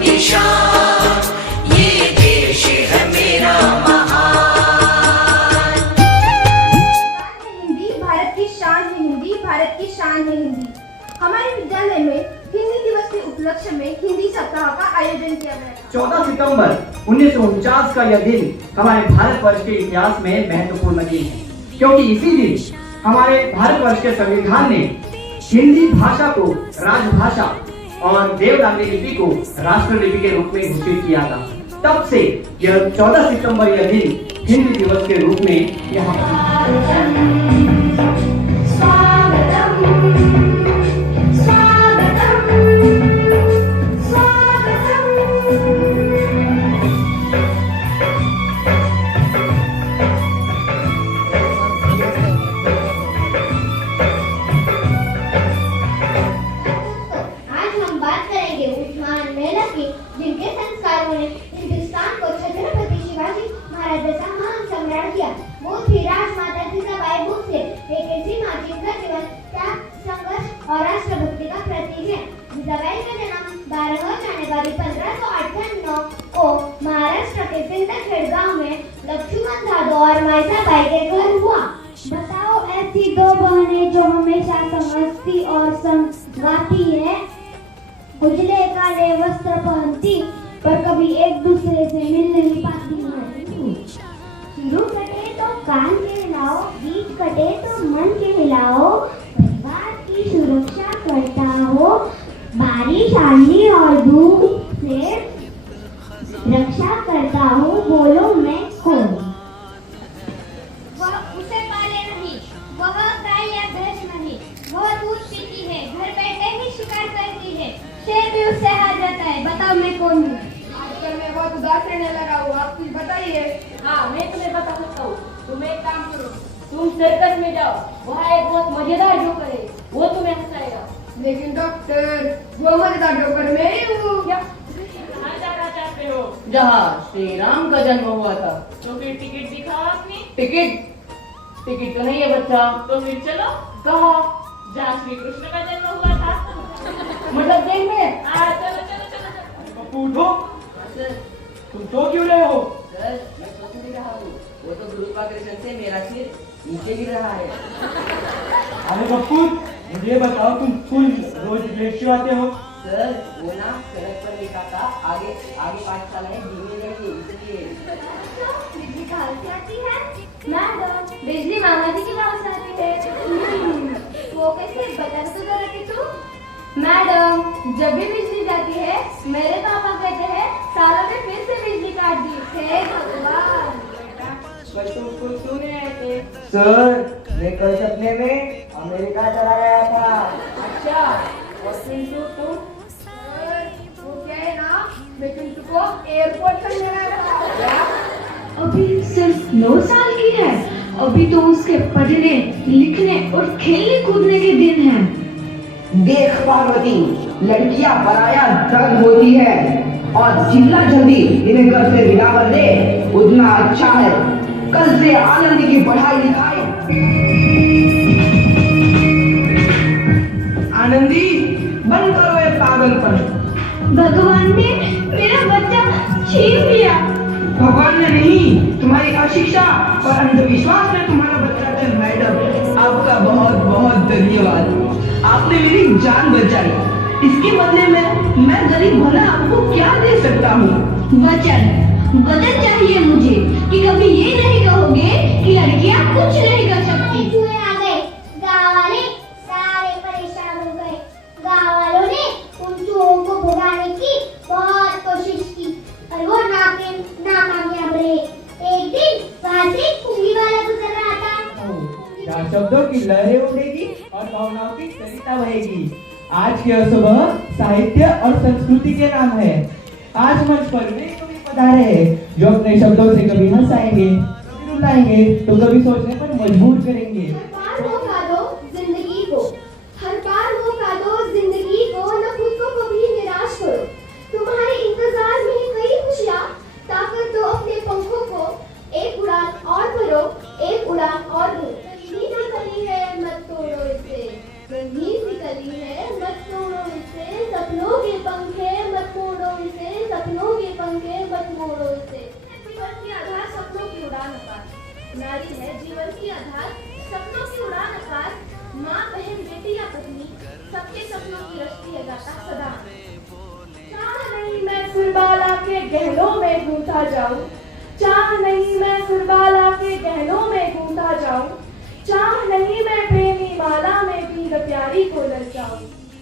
की शान, ये देश है मेरा महान। हिंदी भारत की शान है, हिंदी भारत की शान है हिंदी। हमारे विद्यालय में हिंदी दिवस के उपलक्ष्य में हिंदी सप्ताह का आयोजन किया गया था। 14 सितंबर 1949 का यह दिन हमारे भारतवर्ष के इतिहास में महत्वपूर्ण दिन है, क्योंकि इसी दिन हमारे भारतवर्ष के संविधान ने हिंदी भाषा को राजभाषा और देवनागरी लिपि को राष्ट्रलिपि के रूप में घोषित किया था। तब से यह 14 सितंबर यह दिन हिंदी दिवस के रूप में यहाँ जिनके संस्कारों ने हिंदुस्तान को छत्रपति शिवाजी महाराज जैसा महान सम्राट किया। वो थी राजमाता जिजाबाई भोसले, एक ऐसी माँ जिनका जीवन त्याग, संघर्ष और राष्ट्रभक्ति का प्रतीक है। जिजाबाई का जन्म 12 जनवरी 1558 को महाराष्ट्र के सिंदखेड गांव में लक्ष्मण जाधव और माइसाबाई के घर हुआ। बताओ ऐसी दो बहनें जो हमेशा समझती और संगाती है, उजले काले वस्त्र पहनती पर कभी एक दूसरे से मिल नहीं पाती हैं। शुरू कटे तो कान के हिलाओ, बीच कटे तो मन के हिलाओ, परिवार की सुरक्षा करता हो, बारिश आंधी और धूप से रक्षा करता हो, बोलो मैं कौन। वह उसे पाले नहीं, वह गाय या भैंस नहीं, वह दूध पीती है, घर बैठे ही शिकार करती है, शेर भी उससे हार जाता है। बताओ मैं कौन हूँ। आजकल मैं बहुत उदास रहने लगा हूँ, आप कुछ बताइए। हाँ, मैं तुम्हें बता सकता हूँ। तुम एक काम करो, तुम सर्कस में जाओ, वहाँ एक बहुत मजेदार जोकर है, वो तुम्हें हंसाएगा। लेकिन डॉक्टर, वो मजेदार जोकर मैं ही हूँ। क्या कहाँ जाना चाहते हो? जहाँ श्री राम का जन्म हुआ था। तो फिर टिकट दिखाओ अपनी। टिकट तो नहीं है बच्चा। तो फिर चलो कहाँ? जहाँ श्री कृष्ण का जन्म हुआ था। मतलब देख में। हाँ, चलो चलो चलो चलो। पूछो तुम तो क्यों रहे हो? सर, मैं सोच नहीं रहा हूँ, वो तो गुरुत्वाकर्षण से मेरा सिर नीचे गिर रहा है। अरे कपूर, मुझे बताओ तुम स्कूल रोज लेट क्यों आते हो? सर, वो ना सड़क पर लिखा था आगे पाठशालाएं धीमी रहेंगी, इसलिए। बिजली कहाँ से आती है? मैडम, बिजली मामा जी की गाँव से आती है। वो कैसे बता तो जरा कि तू। मैडम, जब भी बिजली जाती है मेरे पापा कहते हैं सालों में फिर से बिजली काट दी। हे भगवान। पर तुम स्कूल क्यों नहीं आए थे? सर, मैं कल सपने में अमेरिका चला गया था। अच्छा, और पिंटू तुम? वो क्या है ना, मैं पिंटू को एयरपोर्ट तक ले गया था। अभी सिर्फ 9 साल की है, अभी तो उसके पढ़ने, लिखने और खेलने कूदने के दिन हैं। देख पार्वती, लड़कियां पराया दर्द होती है और जितना जल्दी इन्हें घर से विदा कर दे उतना अच्छा है। कल से आनंद की पढ़ाई लिखाई। आनंदी, बंद करो ये पागलपन। भगवान ने मेरा बच्चा छीन लिया। भगवान ने नहीं, तुम्हारी अशिक्षा और अंधविश्वास ने तुम्हारा बच्चा दिया। मैडम, आपका बहुत बहुत धन्यवाद, आपने मेरी जान बचाई। इसके बदले में मैं गरीब भला आपको क्या दे सकता हूँ? वचन चाहिए मुझे कि कभी ये नहीं कहोगे कि लड़कियां कुछ नहीं कर सकती। चूहे आ गए, गाँव वाले सारे परेशान हो गए। गाँव वालों ने उन चूहों को भगाने की बहुत कोशिश की और वो नाकामयाब रहे। एक दिन वहाँ से कुंगी वाला गुजर रहा था। यहाँ शब्दों की लहरें उड़ेगी और भावनाओं की सरिता बहेगी। आज के सुबह साहित्य और संस्कृति के नाम है। आज मंच पर वे कवि पधारे हैं जो अपने शब्दों से कभी हंसाएंगे, कभी रुलाएंगे तो कभी सोचने पर मजबूर करेंगे। हर बार मौका दो जिंदगी को, हर बार मौका दो जिंदगी को, न खुद को कभी निराश करो। तुम्हारे इंतजार में ही कई खुशियाँ, ताकत दो अपने पंखों को, एक उड़ान और भरो, एक उड़ान और भरो। रंगीन कली है मत तोड़ो इसे, रंगीन सी कली है मत तोड़ो इसे, सपनों के पंख है मत तोड़ो इसे, गहनों में गूंथा जाऊं, चाह नहीं मैं सुरबाला के गहनों में गूंथा जाऊं, चाह नहीं मैं प्रेमी माला में पीर प्यारी को ललचाऊं।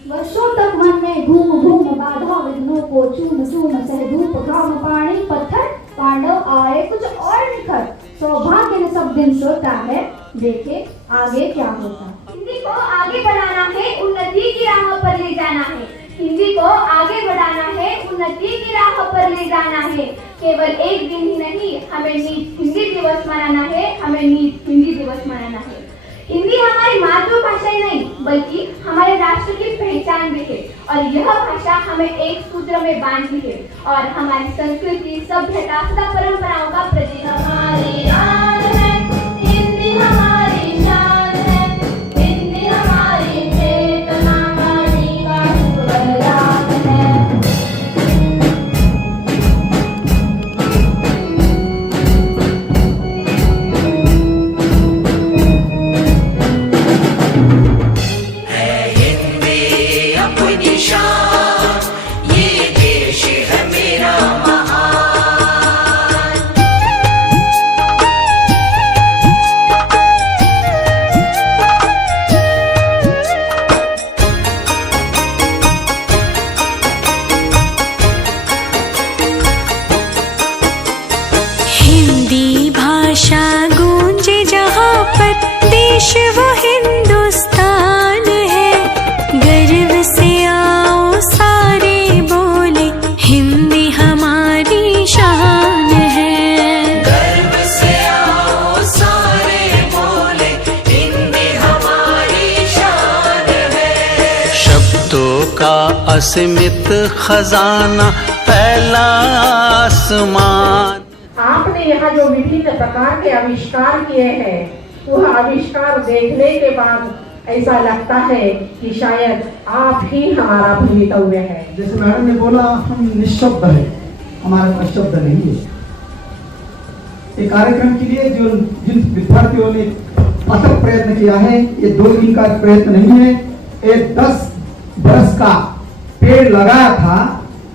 वर्षों तक मन में घूम घूम बाधा विघ्नों को चूम चूम सहधूप घाम पानी पत्थर पांडव आए कुछ और निखर, सौभाग्य ने सब दिन सोता है, देखे आगे क्या होता। हिंदी को आगे बढ़ाना है, उन्नति की राह पर ले जाना है। हिंदी को आगे बढ़ाना है, उन्नति की राह पर ले जाना है। केवल एक दिन ही नहीं, हमें नीट हिंदी दिवस मनाना है, हमें नीट हिंदी दिवस मनाना है। हिंदी हमारी मातृभाषा ही नहीं बल्कि हमारे राष्ट्र की पहचान भी है और यह भाषा हमें एक सूत्र में बांधती है और हमारी संस्कृति सभ्यता तथा परंपराओं का प्रतीक हमारी शान है, हिंदी हमारी शान है, हिंदी हमारी चेतना वाणी का बलिदान है। अपनी शान, ये देश है मेरा महान। हिंदी भाषा गूंजे जहाँ पर, देश वो हिंदुस्तान है। गर्व से आओ सारे बोले, हिंदी हमारी शान है। गर्व से आओ सारे बोले, हिंदी हमारी शान है। शब्दों का असीमित खजाना फैला आसमान। आपने यहाँ जो विभिन्न प्रकार के आविष्कार किए हैं, वह आविष्कार देखने के बाद ऐसा लगता है कि शायद आप ही हमारा भवितव्य है। जैसे मैडम ने बोला, हम निशब्द है, हमारे पास शब्द नहीं है। ये कार्यक्रम के लिए जो जिन विद्यार्थियों ने अथक प्रयत्न किया है, ये 2 दिन का प्रयत्न नहीं है। एक 10 बरस का पेड़ लगाया था,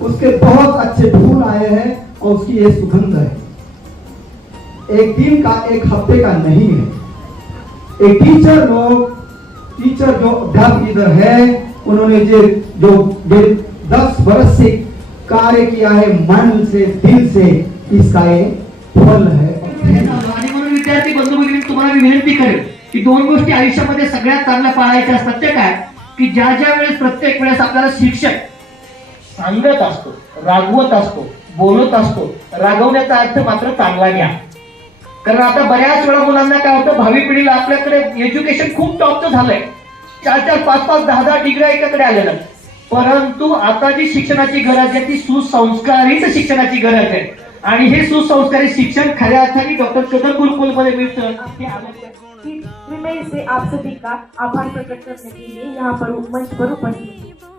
उसके बहुत अच्छे फूल आए हैं और उसकी ये सुगंध है। एक दिन का, एक हफ्ते का नहीं है। एक टीचर जो अध्यापक इधर है, उन्होंने जो 10 बरस से कार्य किया है, मन से दिल से, इसका ये फल है। आणि म्हणून विद्यार्थी बंधू भगिनी तुम्हाला मी विनंती करेन की 2 गोष्टी आयुष्यामध्ये सगळ्यात चांगल्या पाळायच्या असतात. ते काय की ज्या ज्या वेळेस प्रत्येक वेळेस आपल्याला शिक्षक सांगत असतो, रागवत असतो, बोलत असतो, रागवण्याचा अर्थ मात्र चांगला घ्या. कारण आता बऱ्याच वेळा मुलांना काय होतं, भावी पिढीला आपल्याकडे एज्युकेशन खूप टॉपचं झालंय, 4-4, 5-5, 10-10 डिग्री एकाकडे आलेलं, परंतु आता जी शिक्षणाची गरज आहे ती सुसंस्कारित शिक्षणाची गरज आहे. आणि हे सुसंस्कारित शिक्षण खऱ्या अर्थाने डॉक्टर कदम गुरुकुलमध्ये मिळतं. मैं से आप सभी का आभार प्रकट करने के लिए यहाँ पर मंच पर उपस्थित हूँ।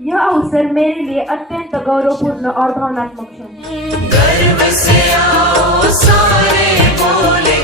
यह अवसर मेरे लिए अत्यंत गौरवपूर्ण और भावनात्मक है। गर्व से आओ सारे बोले,